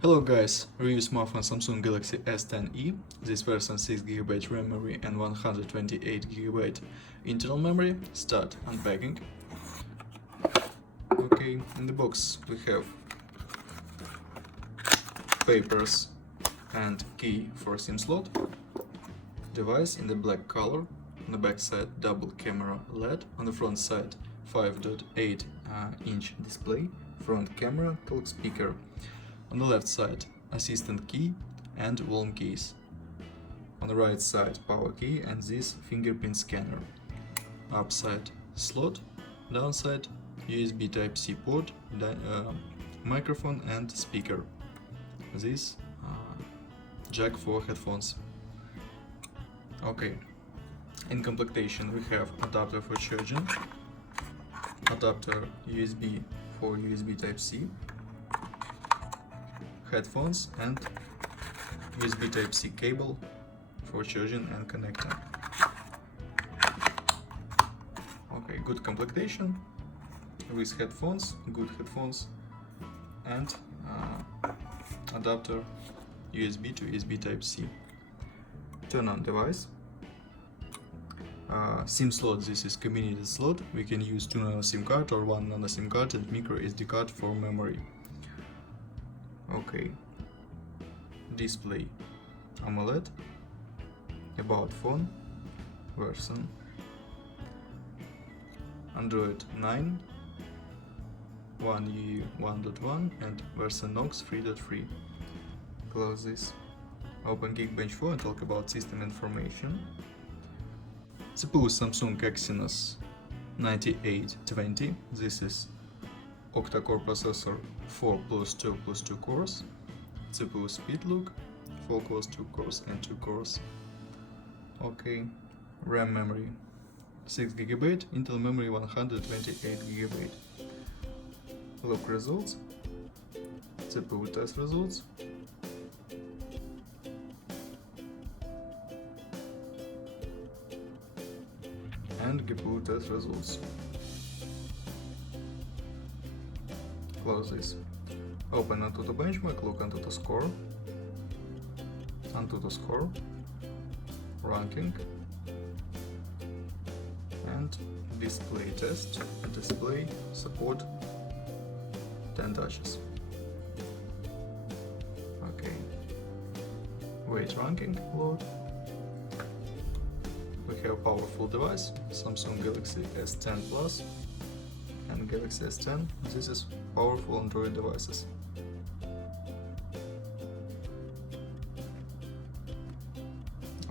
Hello guys, review smartphone Samsung Galaxy S10e. This version 6GB RAM memory and 128GB internal memory. Start unpacking. Okay, in the box we have papers and key for SIM slot. Device in the black color. On the back side double camera LED. On the front side 5.8 inch display. Front camera, talk speaker. On the left side, assistant key and volume keys. On the right side, power key and this fingerprint scanner. Upside, slot. Downside, USB Type-C port, microphone and speaker. This jack for headphones. Okay. In completion, we have adapter for charging, adapter USB for USB Type-C, headphones and USB Type-C cable for charging and connecting. Okay, good completion with headphones, good headphones, and adapter USB to USB Type-C. Turn on device. SIM slot, this is community slot. We can use 2 nano SIM card or 1 nano SIM card and micro SD card for memory. Okay, display AMOLED, about phone, version Android 9, 1UE 1.1 and version Knox 3.3. Close this. Open Geekbench 4 and talk about system information. CPU Samsung Exynos 9820. This is octa-core processor, 4 plus 2 plus 2 cores. CPU speed look, 4 cores, 2 cores and 2 cores. Okay, RAM memory 6GB, internal memory 128GB. Look results, CPU test results. And GPU test results. Close this. Open Antutu benchmark, look Antutu score, ranking, and display test, display support 10 touches. Okay, wait ranking load. We have powerful device, Samsung Galaxy S10 Plus and Galaxy S10. This is powerful Android devices.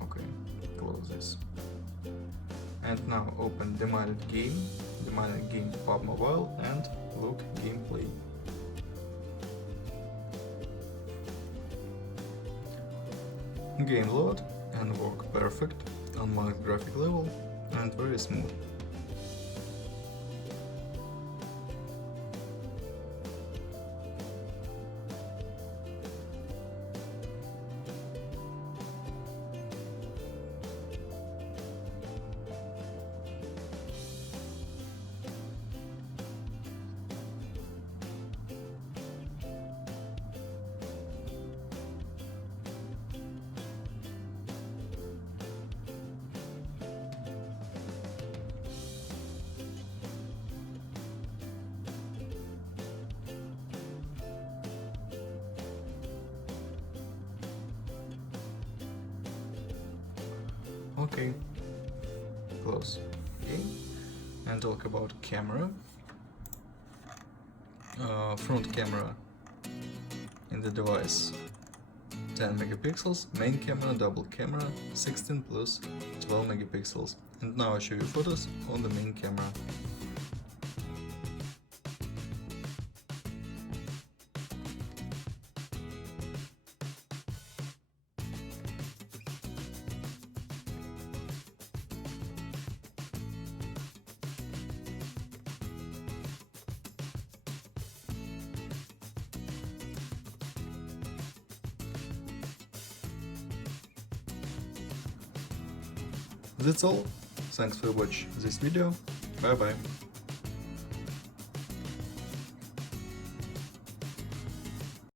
Okay, close this. And now open demanded game PUBG Mobile and look gameplay. Game load and work perfect on my graphic level and very smooth. Okay, close game and talk about camera. Front camera in the device 10 megapixels, main camera, double camera 16 plus 12 megapixels. And now I show you photos on the main camera. That's all. Thanks for watching this video. Bye bye.